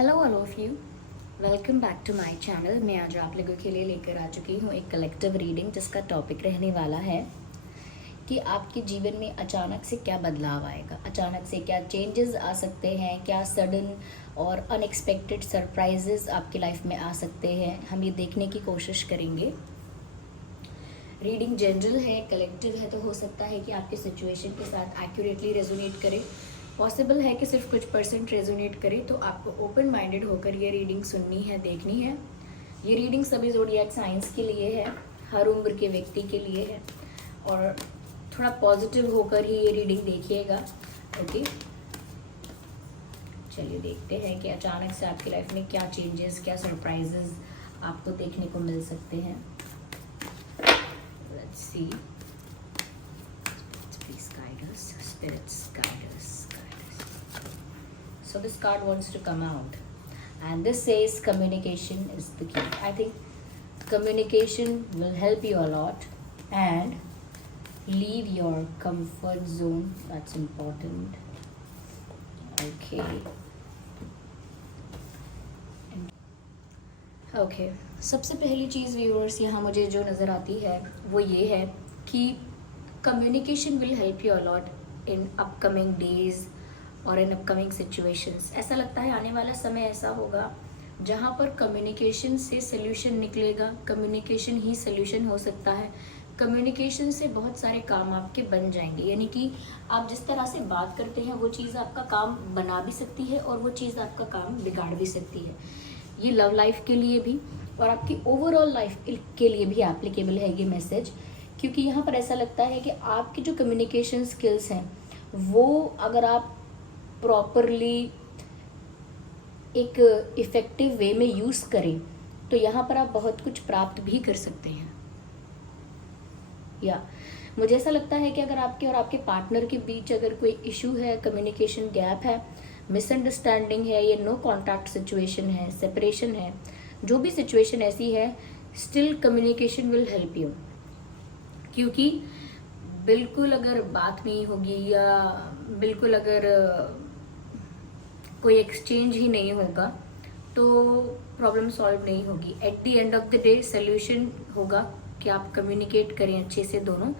Hello all of you, welcome back to my channel. मैं आज आप लोगों के लिए लेकर आ चुकी हूँ एक कलेक्टिव रीडिंग जिसका टॉपिक रहने वाला है कि आपके जीवन में अचानक से क्या बदलाव आएगा, अचानक से क्या चेंजेस आ सकते हैं, क्या सडन और अनएक्सपेक्टेड सरप्राइजेस आपकी लाइफ में आ सकते हैं। हम ये देखने की कोशिश करेंगे। रीडिंग जनरल है, कलेक्टिव है, तो हो सकता है कि आपके सिचुएशन के साथ एक्यूरेटली रेजोनेट करे। पॉसिबल है कि सिर्फ कुछ परसेंट रेजोनेट करे। तो आपको ओपन माइंडेड होकर ये रीडिंग सुननी है, देखनी है। ये रीडिंग सभी ज़ोडिएक साइंस के लिए है, हर उम्र के व्यक्ति के लिए है, और थोड़ा पॉजिटिव होकर ही ये रीडिंग देखिएगा। ओके, चलिए देखते हैं कि अचानक से आपकी लाइफ में क्या चेंजेस, क्या सरप्राइजेस आपको देखने को मिल सकते हैं। Let's see, please guide us, spirits guide us. So this card wants to come out, and this says communication is the key. I think communication will help you a lot, and leave your comfort zone. That's important. Okay. Okay. सबसे पहली चीज़ viewers यहाँ मुझे जो नज़र आती है वो ये है कि communication will help you a lot in upcoming days और इन अपकमिंग सिचुएशंस। ऐसा लगता है आने वाला समय ऐसा होगा जहाँ पर कम्युनिकेशन से सोल्यूशन निकलेगा, कम्युनिकेशन ही सोल्यूशन हो सकता है। कम्युनिकेशन से बहुत सारे काम आपके बन जाएंगे, यानी कि आप जिस तरह से बात करते हैं वो चीज़ आपका काम बना भी सकती है और वो चीज़ आपका काम बिगाड़ भी सकती है। ये लव लाइफ के लिए भी और आपकी ओवरऑल लाइफ के लिए भी एप्लीकेबल है ये मैसेज, क्योंकि यहाँ पर ऐसा लगता है कि आपकी जो कम्युनिकेशन स्किल्स हैं वो अगर आप प्रॉपरली एक इफ़ेक्टिव वे में यूज़ करें तो यहाँ पर आप बहुत कुछ प्राप्त भी कर सकते हैं। या मुझे ऐसा लगता है कि अगर आपके और आपके पार्टनर के बीच अगर कोई इशू है, कम्युनिकेशन गैप है, मिसअंडरस्टैंडिंग है, ये नो कॉन्टैक्ट सिचुएशन है, सेपरेशन है, जो भी सिचुएशन ऐसी है, still communication will help you. क्योंकि बिल्कुल अगर बात नहीं होगी या बिल्कुल अगर कोई एक्सचेंज ही नहीं होगा तो प्रॉब्लम सॉल्व नहीं होगी। At the end of the day solution होगा कि आप कम्युनिकेट करें अच्छे से दोनों।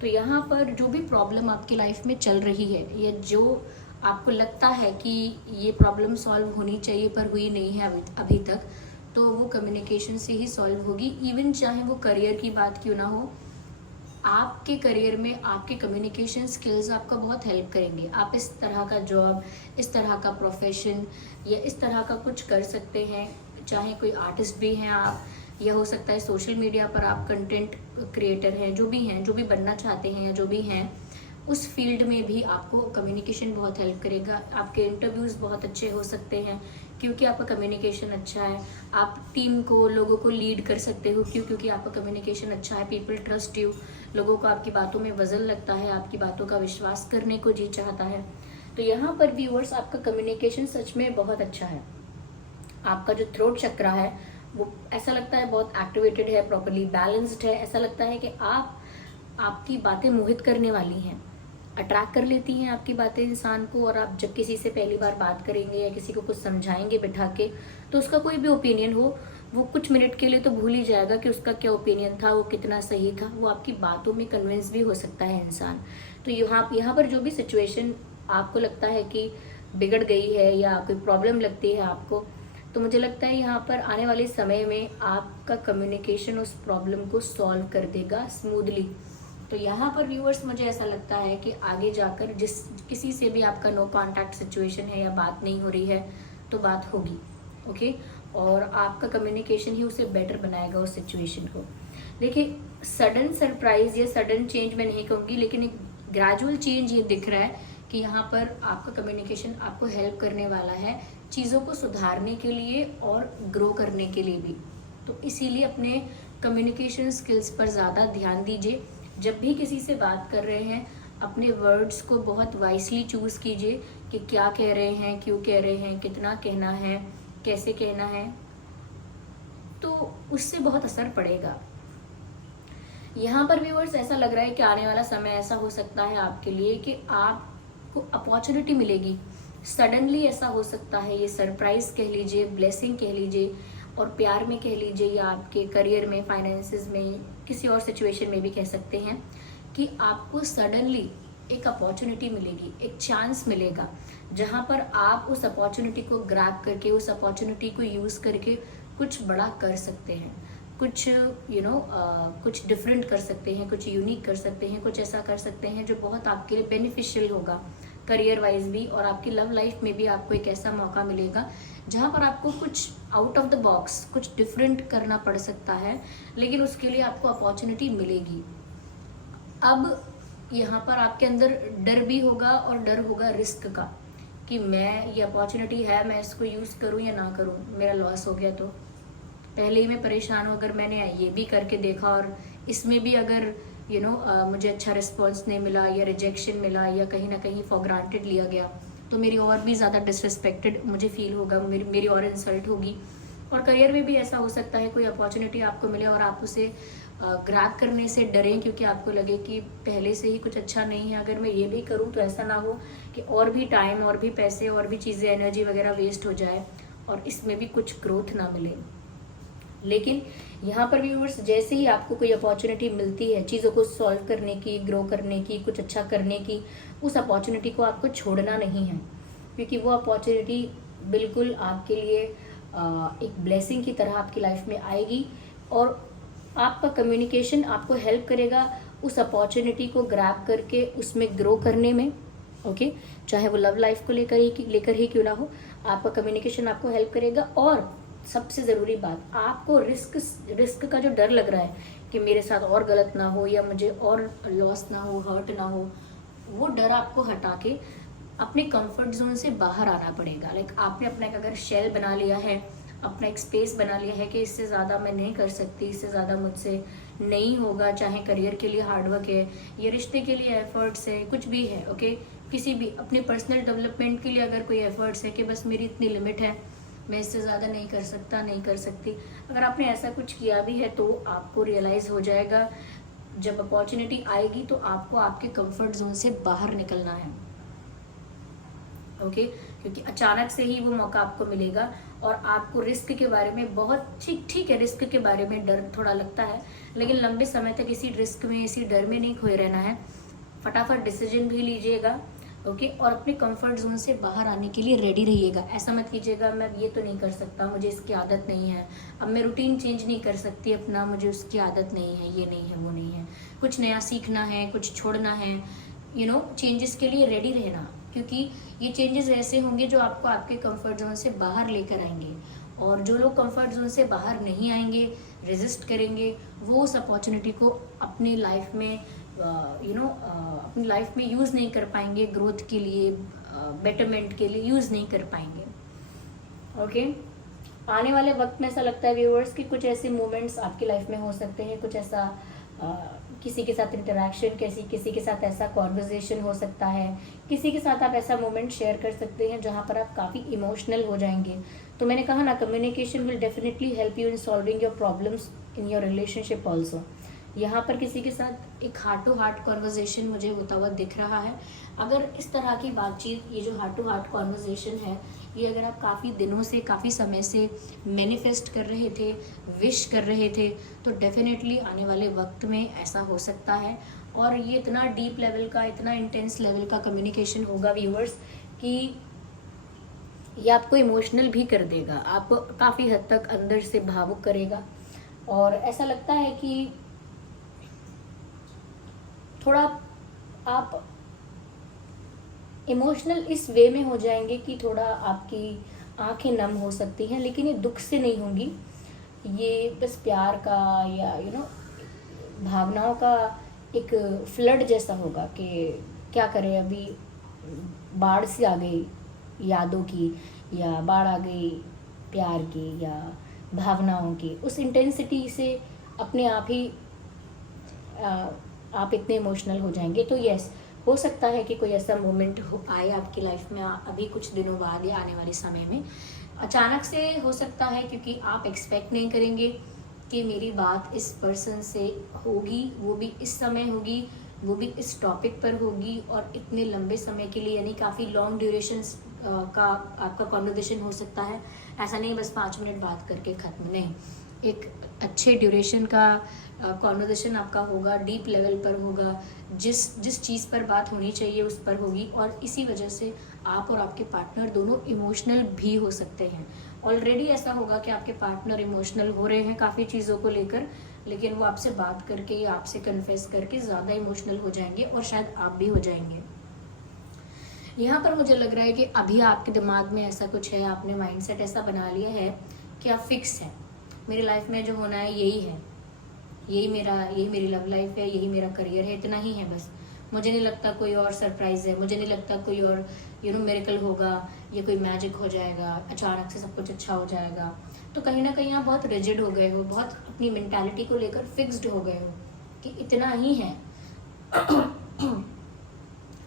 तो यहाँ पर जो भी प्रॉब्लम आपकी लाइफ में चल रही है या जो आपको लगता है कि ये प्रॉब्लम सॉल्व होनी चाहिए पर हुई नहीं है अभी तक, तो वो कम्युनिकेशन से ही सॉल्व होगी। इवन चाहे वो करियर की बात क्यों ना हो, आपके करियर में आपके कम्युनिकेशन स्किल्स आपका बहुत हेल्प करेंगे। आप इस तरह का जॉब, इस तरह का प्रोफेशन या इस तरह का कुछ कर सकते हैं। चाहे कोई आर्टिस्ट भी हैं आप, या हो सकता है सोशल मीडिया पर आप कंटेंट क्रिएटर हैं, जो भी हैं, जो भी बनना चाहते हैं या जो भी हैं, उस फील्ड में भी आपको कम्युनिकेशन बहुत हेल्प करेगा। आपके इंटरव्यूज़ बहुत अच्छे हो सकते हैं क्योंकि आपका कम्युनिकेशन अच्छा है। आप टीम को, लोगों को लीड कर सकते हो क्योंकि आपका कम्युनिकेशन अच्छा है। पीपल ट्रस्ट यू, लोगों को आपकी बातों में वजन लगता है, आपकी बातों का विश्वास करने को जी चाहता है। तो यहाँ पर व्यूअर्स आपका कम्युनिकेशन सच में बहुत अच्छा है। आपका जो थ्रोट चक्र है वो ऐसा लगता है बहुत एक्टिवेटेड है, प्रॉपरली बैलेंस्ड है। ऐसा लगता है कि आपकी बातें मोहित करने वाली हैं, अट्रैक्ट कर लेती हैं आपकी बातें इंसान को। और आप जब किसी से पहली बार बात करेंगे या किसी को कुछ समझाएंगे बिठा के, तो उसका कोई भी ओपिनियन हो, वो कुछ मिनट के लिए तो भूल ही जाएगा कि उसका क्या ओपिनियन था, वो कितना सही था। वो आपकी बातों में कन्विंस भी हो सकता है इंसान। तो यहाँ पर जो भी सिचुएशन आपको लगता है कि बिगड़ गई है या कोई प्रॉब्लम लगती है आपको, तो मुझे लगता है यहाँ पर आने वाले समय में आपका कम्युनिकेशन उस प्रॉब्लम को सॉल्व कर देगा स्मूथली। तो यहाँ पर व्यूअर्स मुझे ऐसा लगता है कि आगे जाकर किसी से भी आपका नो कॉन्टैक्ट सिचुएशन है या बात नहीं हो रही है तो बात होगी। ओके, और आपका कम्युनिकेशन ही उसे बेटर बनाएगा उस सिचुएशन को। देखिए, सडन सरप्राइज या सडन चेंज मैं नहीं कहूँगी, लेकिन एक ग्रेजुअल चेंज ये दिख रहा है कि यहाँ पर आपका कम्युनिकेशन आपको हेल्प करने वाला है चीज़ों को सुधारने के लिए और ग्रो करने के लिए भी। तो इसीलिए अपने कम्युनिकेशन स्किल्स पर ज़्यादा ध्यान दीजिए। जब भी किसी से बात कर रहे हैं, अपने वर्ड्स को बहुत वाइसली चूज़ कीजिए कि क्या कह रहे हैं, क्यों कह रहे हैं, कितना कहना है, कैसे कहना है, तो उससे बहुत असर पड़ेगा। यहाँ पर व्यूअर्स ऐसा लग रहा है कि आने वाला समय ऐसा हो सकता है आपके लिए कि आपको अपॉर्चुनिटी मिलेगी सडनली ऐसा हो सकता है, ये सरप्राइज कह लीजिए, ब्लेसिंग कह लीजिए, और प्यार में कह लीजिए, या आपके करियर में, फाइनेंसेस में, किसी और सिचुएशन में भी कह सकते हैं कि आपको सडनली एक अपॉर्चुनिटी मिलेगी, एक चांस मिलेगा, जहां पर आप उस अपॉर्चुनिटी को ग्रैब करके, उस अपॉर्चुनिटी को यूज़ करके कुछ बड़ा कर सकते हैं, कुछ कुछ डिफरेंट कर सकते हैं, कुछ यूनिक कर सकते हैं, कुछ ऐसा कर सकते हैं जो बहुत आपके लिए बेनिफिशियल होगा करियर वाइज भी, और आपकी लव लाइफ में भी आपको एक ऐसा मौका मिलेगा जहाँ पर आपको कुछ आउट ऑफ द बॉक्स, कुछ डिफरेंट करना पड़ सकता है, लेकिन उसके लिए आपको अपॉर्चुनिटी मिलेगी। अब यहाँ पर आपके अंदर डर भी होगा, और डर होगा रिस्क का, कि मैं, ये अपॉर्चुनिटी है, मैं इसको यूज़ करूँ या ना करूँ, मेरा लॉस हो गया तो। पहले ही मैं परेशान हूँ, अगर मैंने ये भी करके देखा और इसमें भी अगर मुझे अच्छा रिस्पॉन्स नहीं मिला, या रिजेक्शन मिला, या कहीं ना कहीं फॉर ग्रांटेड लिया गया, तो मेरी और भी ज़्यादा डिसरिस्पेक्टेड मुझे फील होगा, मेरी और इंसल्ट होगी। और करियर में भी ऐसा हो सकता है, कोई अपॉर्चुनिटी आपको मिले और आप उसे ग्रैब करने से डरें, क्योंकि आपको लगे कि पहले से ही कुछ अच्छा नहीं है, अगर मैं ये भी करूँ तो ऐसा ना हो कि और भी टाइम, और भी पैसे, और भी चीज़ें, एनर्जी वगैरह वेस्ट हो जाए और इसमें भी कुछ ग्रोथ ना मिले। लेकिन यहाँ पर व्यूअर्स, जैसे ही आपको कोई अपॉर्चुनिटी मिलती है चीज़ों को सॉल्व करने की, ग्रो करने की, कुछ अच्छा करने की, उस अपॉर्चुनिटी को आपको छोड़ना नहीं है, क्योंकि वो अपॉर्चुनिटी बिल्कुल आपके लिए एक ब्लेसिंग की तरह आपकी लाइफ में आएगी, और आपका कम्युनिकेशन आपको हेल्प करेगा उस अपॉर्चुनिटी को ग्रैब करके उसमें ग्रो करने में। ओके, चाहे वो लव लाइफ को लेकर ही क्यों ना हो, आपका कम्युनिकेशन आपको हेल्प करेगा। और सबसे ज़रूरी बात, आपको रिस्क का जो डर लग रहा है कि मेरे साथ और गलत ना हो, या मुझे और लॉस ना हो, हर्ट ना हो, वो डर आपको हटा के अपने कंफर्ट जोन से बाहर आना पड़ेगा। लाइक आपने अपना एक अगर शेल बना लिया है, अपना एक स्पेस बना लिया है कि इससे ज़्यादा मैं नहीं कर सकती, इससे ज़्यादा मुझसे नहीं होगा, चाहे करियर के लिए हार्डवर्क है, या रिश्ते के लिए एफर्ट्स है, कुछ भी है। ओके, किसी भी अपने पर्सनल डेवलपमेंट के लिए अगर कोई एफर्ट्स है कि बस मेरी इतनी लिमिट है, मैं इससे ज़्यादा नहीं कर सकता, नहीं कर सकती, अगर आपने ऐसा कुछ किया भी है तो आपको रियलाइज़ हो जाएगा, जब अपॉर्चुनिटी आएगी तो आपको आपके कंफर्ट जोन से बाहर निकलना है। ओके, क्योंकि अचानक से ही वो मौका आपको मिलेगा, और आपको रिस्क के बारे में बहुत ठीक है, रिस्क के बारे में डर थोड़ा लगता है, लेकिन लंबे समय तक इसी रिस्क में, इसी डर में नहीं खोए रहना है। फटाफट डिसीजन भी लीजिएगा। ओके, और अपने कंफर्ट जोन से बाहर आने के लिए रेडी रहिएगा। ऐसा मत कीजिएगा मैं ये तो नहीं कर सकता, मुझे इसकी आदत नहीं है, अब मैं रूटीन चेंज नहीं कर सकती अपना, मुझे उसकी आदत नहीं है, ये नहीं है, वो नहीं है, कुछ नया सीखना है, कुछ छोड़ना है, चेंजेस के लिए रेडी रहना, क्योंकि ये चेंजेस ऐसे होंगे जो आपको आपके कंफर्ट जोन से बाहर लेकर आएंगे। और जो लोग कंफर्ट जोन से बाहर नहीं आएंगे, रेजिस्ट करेंगे, वो उस अपॉर्चुनिटी को अपनी लाइफ में अपनी लाइफ में यूज़ नहीं कर पाएंगे, ग्रोथ के लिए, बेटरमेंट के लिए यूज़ नहीं कर पाएंगे। ओके, आने वाले वक्त में ऐसा लगता है व्यूअर्स कि कुछ ऐसे मोमेंट्स आपकी लाइफ में हो सकते हैं, कुछ ऐसा किसी के साथ इंटरेक्शन, किसी के साथ ऐसा कॉन्वर्जेशन हो सकता है, किसी के साथ आप ऐसा मोमेंट शेयर कर सकते हैं जहाँ पर आप काफ़ी इमोशनल हो जाएंगे। तो मैंने कहा ना, communication will definitely help you in solving your problems in your relationship also. यहाँ पर किसी के साथ एक हार्ट टू हार्ट कॉन्वर्जेशन मुझे होता हुआ दिख रहा है। अगर इस तरह की बातचीत, ये जो हार्ट टू हार्ट कॉन्वर्जेशन है, ये अगर आप काफ़ी दिनों से, काफ़ी समय से मैनिफेस्ट कर रहे थे, विश कर रहे थे, तो डेफिनेटली आने वाले वक्त में ऐसा हो सकता है। और ये इतना डीप लेवल का, इतना इंटेंस लेवल का कम्युनिकेशन होगा व्यूअर्स कि ये आपको इमोशनल भी कर देगा, आपको काफ़ी हद तक अंदर से भावुक करेगा। और ऐसा लगता है कि थोड़ा आप इमोशनल इस वे में हो जाएंगे कि थोड़ा आपकी आंखें नम हो सकती हैं, लेकिन ये दुख से नहीं होंगी, ये बस प्यार का या भावनाओं का एक फ्लड जैसा होगा कि क्या करें, अभी बाढ़ सी आ गई यादों की, या बाढ़ आ गई प्यार की या भावनाओं की, उस इंटेंसिटी से अपने आप ही आप इतने इमोशनल हो जाएंगे। तो यस, हो सकता है कि कोई ऐसा मोमेंट आए आपकी लाइफ में अभी कुछ दिनों बाद या आने वाले समय में, अचानक से हो सकता है, क्योंकि आप एक्सपेक्ट नहीं करेंगे कि मेरी बात इस पर्सन से होगी, वो भी इस समय होगी वो भी इस टॉपिक पर होगी और इतने लंबे समय के लिए, यानी काफ़ी लॉन्ग ड्यूरेशन का आपका कॉन्वर्जेशन हो सकता है। ऐसा नहीं बस 5 मिनट बात करके ख़त्म, नहीं, एक अच्छे ड्यूरेशन का कॉन्वर्जेशन आपका होगा, डीप लेवल पर होगा, जिस चीज़ पर बात होनी चाहिए उस पर होगी। और इसी वजह से आप और आपके पार्टनर दोनों इमोशनल भी हो सकते हैं। ऑलरेडी ऐसा होगा कि आपके पार्टनर इमोशनल हो रहे हैं काफ़ी चीज़ों को लेकर, लेकिन वो आपसे बात करके या आपसे कन्फेस करके ज़्यादा इमोशनल हो जाएंगे और शायद आप भी हो जाएंगे। यहाँ पर मुझे लग रहा है कि अभी आपके दिमाग में ऐसा कुछ है, आपने माइंडसेट ऐसा बना लिया है कि आप फिक्स है, मेरी लाइफ में जो होना है यही है, यही मेरी लव लाइफ है, यही मेरा करियर है, इतना ही है बस। मुझे नहीं लगता कोई और सरप्राइज है, मुझे नहीं लगता कोई और मिरेकल होगा, ये कोई मैजिक हो जाएगा, अचानक से सब कुछ अच्छा हो जाएगा। तो कहीं ना कहीं आप बहुत रिजिड हो गए हो, बहुत अपनी मेंटालिटी को लेकर फिक्स्ड हो गए हो कि इतना ही है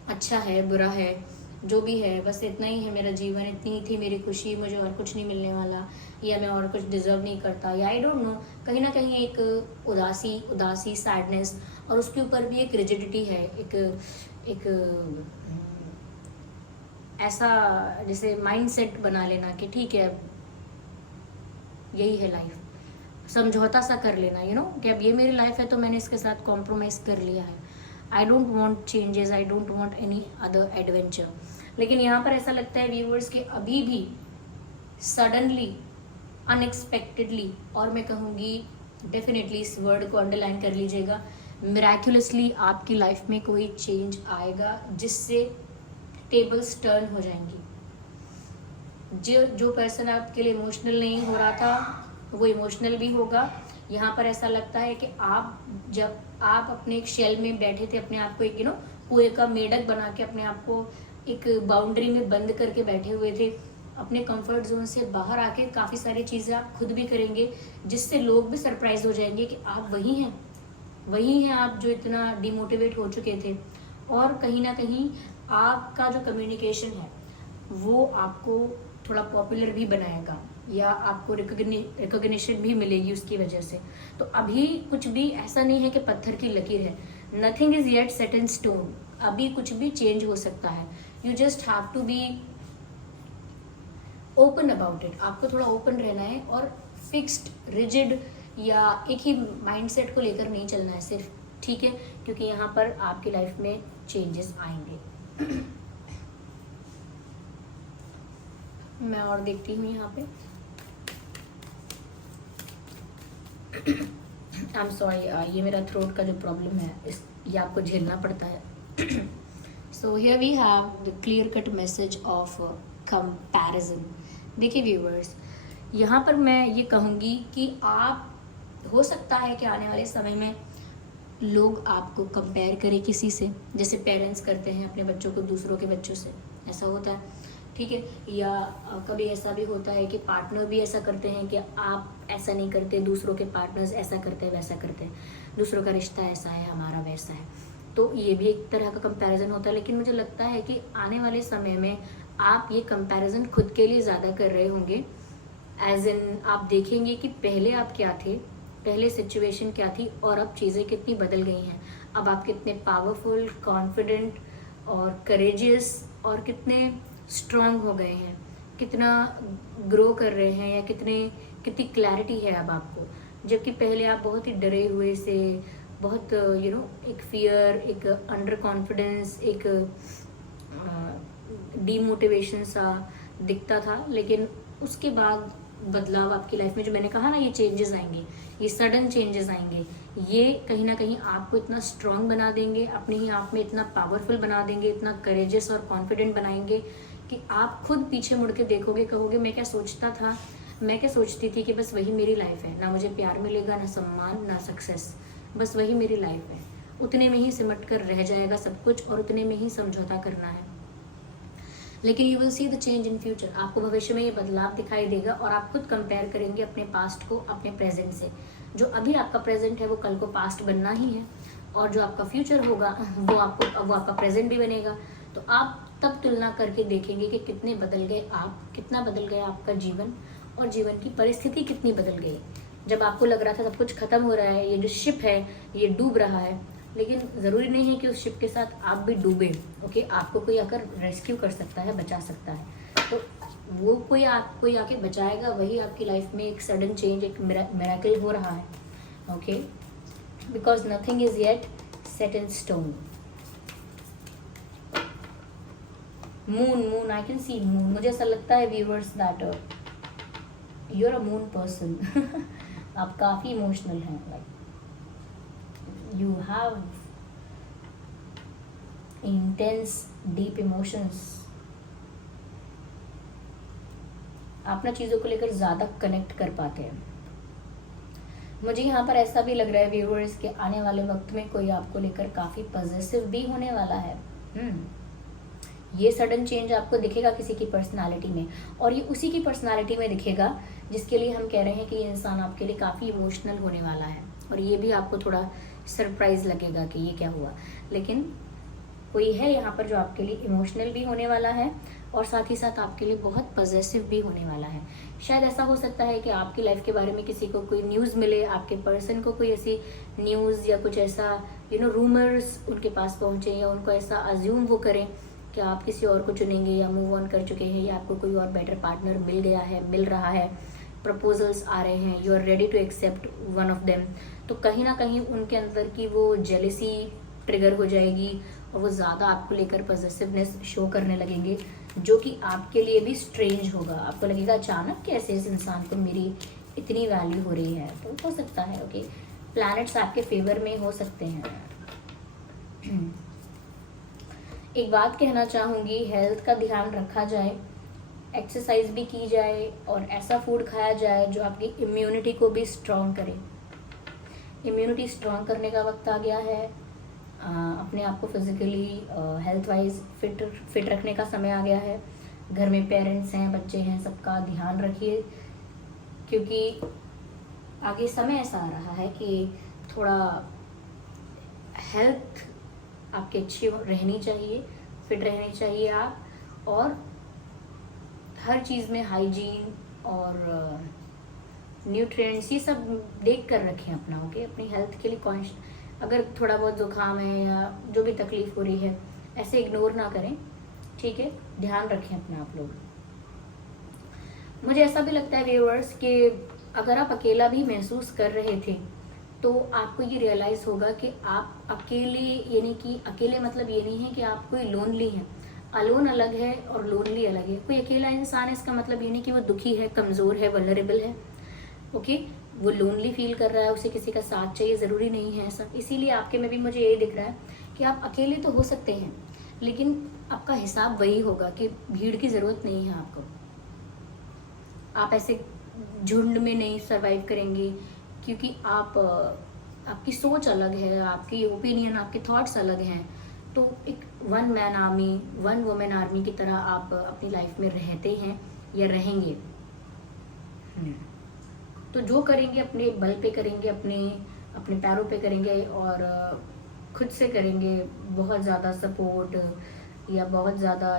अच्छा है, बुरा है, जो भी है बस इतना ही है मेरा जीवन, इतनी ही थी मेरी खुशी, मुझे और कुछ नहीं मिलने वाला, या मैं और कुछ डिजर्व नहीं करता, या आई डोंट नो, कहीं ना कहीं एक उदासी सैडनेस, और उसके ऊपर भी एक रिजिडिटी है, एक ऐसा जैसे माइंडसेट बना लेना कि ठीक है यही है लाइफ, समझौता सा कर लेना कि अब ये मेरी लाइफ है तो मैंने इसके साथ कॉम्प्रोमाइज़ कर लिया है। I don't want changes, I don't want any other adventure. लेकिन यहाँ पर ऐसा लगता है व्यूवर्स कि अभी भी सडनली, अनएक्सपेक्टेडली, और मैं कहूँगी डेफिनेटली इस वर्ड को अंडरलाइन कर लीजिएगा, मिराक्युलसली आपकी लाइफ में कोई चेंज आएगा जिससे टेबल्स टर्न हो जाएंगी। जो पर्सन आपके लिए इमोशनल नहीं हो रहा था वो इमोशनल भी होगा। यहाँ पर ऐसा लगता है कि जब आप अपने एक शेल में बैठे थे, अपने आप को एक कुएं का मेढक बना के अपने आप को एक बाउंड्री में बंद करके बैठे हुए थे, अपने कंफर्ट जोन से बाहर आके काफ़ी सारी चीज़ें आप खुद भी करेंगे जिससे लोग भी सरप्राइज हो जाएंगे कि आप वही हैं आप जो इतना डिमोटिवेट हो चुके थे। और कहीं ना कहीं आपका जो कम्युनिकेशन है वो आपको थोड़ा पॉपुलर भी बनाएगा, या आपको रिकॉग्निशन भी मिलेगी उसकी वजह से। तो अभी कुछ भी ऐसा नहीं है कि पत्थर की लकीर है, nothing is yet set in stone, अभी कुछ भी चेंज हो सकता है। You just have to be open about it, आपको थोड़ा ओपन रहना है और फिक्स्ड, रिजिड या एक ही माइंडसेट को लेकर नहीं चलना है सिर्फ, ठीक है, क्योंकि यहाँ पर आपकी लाइफ में चेंजेस आएंगे। मैं और देखती हूँ यहाँ पे, आई एम सॉरी, ये मेरा थ्रोट का जो प्रॉब्लम है ये आपको झेलना पड़ता है। So here we have the clear cut message of comparison. देखिए व्यूअर्स, यहाँ पर मैं ये कहूँगी कि आप, हो सकता है कि आने वाले समय में लोग आपको कंपेयर करें किसी से, जैसे पेरेंट्स करते हैं अपने बच्चों को दूसरों के बच्चों से, ऐसा होता है, ठीक है। या कभी ऐसा भी होता है कि पार्टनर भी ऐसा करते हैं कि आप ऐसा नहीं करते, दूसरों के पार्टनर्स ऐसा करते हैं, वैसा करते हैं, दूसरों का रिश्ता ऐसा है, हमारा वैसा है, तो ये भी एक तरह का कंपैरिजन होता है। लेकिन मुझे लगता है कि आने वाले समय में आप ये कंपैरिजन खुद के लिए ज़्यादा कर रहे होंगे, एज इन आप देखेंगे कि पहले आप क्या थे, पहले सिचुएशन क्या थी और अब चीज़ें कितनी बदल गई हैं। अब आप कितने पावरफुल, कॉन्फिडेंट और करेजियस और कितने स्ट्रांग हो गए हैं, कितना ग्रो कर रहे हैं, या कितनी क्लैरिटी है अब आपको, जबकि पहले आप बहुत ही डरे हुए से, बहुत एक फियर, एक अंडर कॉन्फिडेंस, एक डीमोटिवेशन सा दिखता था। लेकिन उसके बाद बदलाव आपकी लाइफ में, जो मैंने कहा ना, ये चेंजेस आएंगे, ये सडन चेंजेस आएंगे, ये कहीं ना कहीं आपको इतना स्ट्रांग बना देंगे, अपने ही आप में इतना पावरफुल बना देंगे, इतना करेजियस और कॉन्फिडेंट बनाएंगे कि आप खुद पीछे मुड़ के देखोगे, कहोगे मैं क्या सोचता था, मैं क्या सोचती थी कि बस वही मेरी लाइफ है, ना मुझे प्यार मिलेगा, ना सम्मान, ना सक्सेस, बस वही मेरी लाइफ है, उतने में ही सिमट कर रह जाएगा सब कुछ और उतने में ही समझौता करना है। लेकिन you will see the change in future, आपको भविष्य में ये बदलाव दिखाई देगा और आप खुद कंपेयर करेंगे अपने पास्ट को अपने प्रेजेंट से। जो अभी आपका प्रेजेंट है वो कल को पास्ट बनना ही है, और जो आपका फ्यूचर होगा वो आपका प्रेजेंट भी बनेगा। तो आप तब तुलना करके देखेंगे कि कितने बदल गए आप, कितना बदल गया आपका जीवन, और जीवन की परिस्थिति कितनी बदल गई। जब आपको लग रहा था सब कुछ खत्म हो रहा है, ये जो शिप है ये डूब रहा है, लेकिन ज़रूरी नहीं है कि उस शिप के साथ आप भी डूबे। ओके, आपको कोई आकर रेस्क्यू कर सकता है, बचा सकता है। तो वो कोई आके बचाएगा, वही आपकी लाइफ में एक सडन चेंज, एक मिरेकल हो रहा है। Okay, because nothing is yet set in stone. Moon, I can see moon. मुझे ऐसा लगता है viewers that you are a moon person. आप काफ़ी इमोशनल हैं, like you have intense deep emotions. आप ना चीज़ों को लेकर ज़्यादा कनेक्ट कर पाते हैं। मुझे यहाँ पर ऐसा भी लग रहा है व्यूअर्स कि आने वाले वक्त में कोई आपको लेकर काफ़ी पॉजिटिव भी होने वाला है। ये सडन चेंज आपको दिखेगा किसी की पर्सनालिटी में, और ये उसी की पर्सनालिटी में दिखेगा जिसके लिए हम कह रहे हैं कि ये इंसान आपके लिए काफ़ी इमोशनल होने वाला है। और ये भी आपको थोड़ा सरप्राइज लगेगा कि ये क्या हुआ, लेकिन कोई है यहाँ पर जो आपके लिए इमोशनल भी होने वाला है और साथ ही साथ आपके लिए बहुत पॉजिटिव भी होने वाला है। शायद ऐसा हो सकता है कि आपकी लाइफ के बारे में किसी को कोई न्यूज़ मिले, आपके पर्सन को कोई ऐसी न्यूज़ या कुछ ऐसा रूमर्स उनके पास पहुँचे, या उनको ऐसा अज्यूम वो करें कि आप किसी और को चुनेंगे या मूव ऑन कर चुके हैं, या आपको कोई और बेटर पार्टनर मिल गया है, मिल रहा है, प्रपोजल्स आ रहे हैं, you are ready to accept one of them. तो कहीं ना कहीं उनके अंदर की वो जेलिसी ट्रिगर हो जाएगी और वो ज़्यादा आपको लेकर पॉजिटिवनेस शो करने लगेंगे, जो कि आपके लिए भी स्ट्रेंज होगा। आपको लगेगा अचानक कैसे इस इंसान को मेरी इतनी वैल्यू हो रही है। तो हो सकता है ओके, प्लैनेट्स आपके फेवर में हो सकते हैं। एक बात कहना चाहूँगी, हेल्थ का ध्यान रखा जाए, एक्सरसाइज भी की जाए और ऐसा फूड खाया जाए जो आपकी इम्यूनिटी को भी स्ट्रॉन्ग करे। इम्यूनिटी स्ट्रॉन्ग करने का वक्त आ गया है। अपने आप को फिजिकली हेल्थ वाइज फिट रखने का समय आ गया है। घर में पेरेंट्स हैं, बच्चे हैं, सबका ध्यान रखिए, क्योंकि आगे समय ऐसा आ रहा है कि थोड़ा हेल्थ आपकी अच्छी रहनी चाहिए, फिट रहनी चाहिए आप, और हर चीज़ में हाइजीन और न्यूट्रिएंट्स ये सब देख कर रखें अपना। ओके, अपनी हेल्थ के लिए कॉन्शियस, अगर थोड़ा बहुत जुकाम है या जो भी तकलीफ हो रही है, ऐसे इग्नोर ना करें, ठीक है, ध्यान रखें अपना आप लोग। मुझे ऐसा भी लगता है व्यूअर्स कि अगर आप अकेला भी महसूस कर रहे थे तो आपको ये रियलाइज़ होगा कि आप अकेले, यानी कि अकेले मतलब ये नहीं है कि आप कोई लोनली हैं। अलोन अलग है और लोनली अलग है। कोई अकेला इंसान है इसका मतलब ये नहीं कि वो दुखी है, कमज़ोर है, वल्नरेबल है। ओके, वो लोनली फील कर रहा है, उसे किसी का साथ चाहिए, ज़रूरी नहीं है ऐसा। इसीलिए आपके में भी मुझे यही दिख रहा है कि आप अकेले तो हो सकते हैं, लेकिन आपका हिसाब वही होगा कि भीड़ की ज़रूरत नहीं है आपको। आप ऐसे झुंड में नहीं सरवाइव करेंगे, क्योंकि आपकी सोच अलग है, आपकी ओपिनियन, आपके थॉट्स अलग हैं। तो एक one man army, one women army की तरह आप अपनी लाइफ में रहते हैं या रहेंगे। तो जो करेंगे अपने बल पे करेंगे, अपने पैरों पे करेंगे और खुद से करेंगे। बहुत ज़्यादा सपोर्ट या बहुत ज़्यादा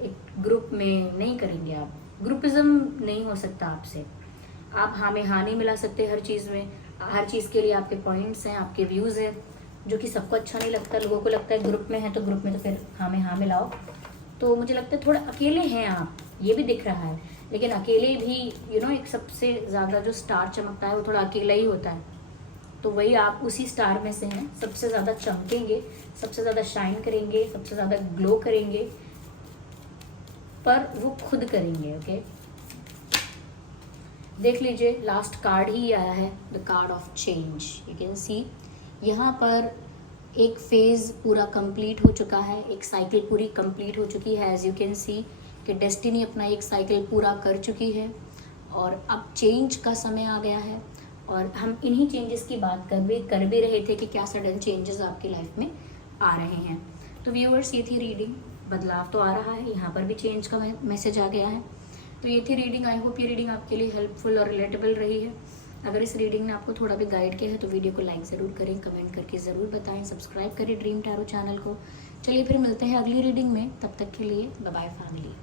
एक ग्रुप में नहीं करेंगे आप। ग्रुपिज्म नहीं हो सकता आपसे। आप हाँ में हाँ नहीं मिला सकते हर चीज़ में। हर चीज़ के लिए आपके पॉइंट्स हैं, आपके व्यूज़ हैं, जो कि सबको अच्छा नहीं लगता। लोगों को लगता है ग्रुप में है तो ग्रुप में तो फिर हाँ में हाँ मिलाओ। तो मुझे लगता है थोड़ा अकेले हैं आप, ये भी दिख रहा है। लेकिन अकेले भी एक सबसे ज़्यादा जो स्टार चमकता है वो थोड़ा अकेला ही होता है। तो वही आप उसी स्टार में से हैं। सबसे ज़्यादा चमकेंगे, सबसे ज़्यादा शाइन करेंगे, सबसे ज़्यादा ग्लो करेंगे, पर वो खुद करेंगे। ओके, देख लीजिए, लास्ट कार्ड ही आया है, the card of change. You can see यहाँ पर एक फेज़ पूरा कंप्लीट हो चुका है, एक साइकिल पूरी कंप्लीट हो चुकी है। एज यू कैन सी कि डेस्टिनी अपना एक साइकिल पूरा कर चुकी है और अब चेंज का समय आ गया है। और हम इन्हीं चेंजेस की बात कर भी रहे थे कि क्या सडन चेंजेस आपकी लाइफ में आ रहे हैं। तो व्यूअर्स, ये थी रीडिंग। बदलाव तो आ रहा है, यहाँ पर भी चेंज का मैसेज आ गया है। तो ये थी रीडिंग। आई होप ये रीडिंग आपके लिए हेल्पफुल और रिलेटेबल रही है। अगर इस रीडिंग ने आपको थोड़ा भी गाइड किया है तो वीडियो को लाइक ज़रूर करें, कमेंट करके ज़रूर बताएं, सब्सक्राइब करें ड्रीम टैरो चैनल को। चलिए फिर मिलते हैं अगली रीडिंग में, तब तक के लिए बाय बाय फैमिली।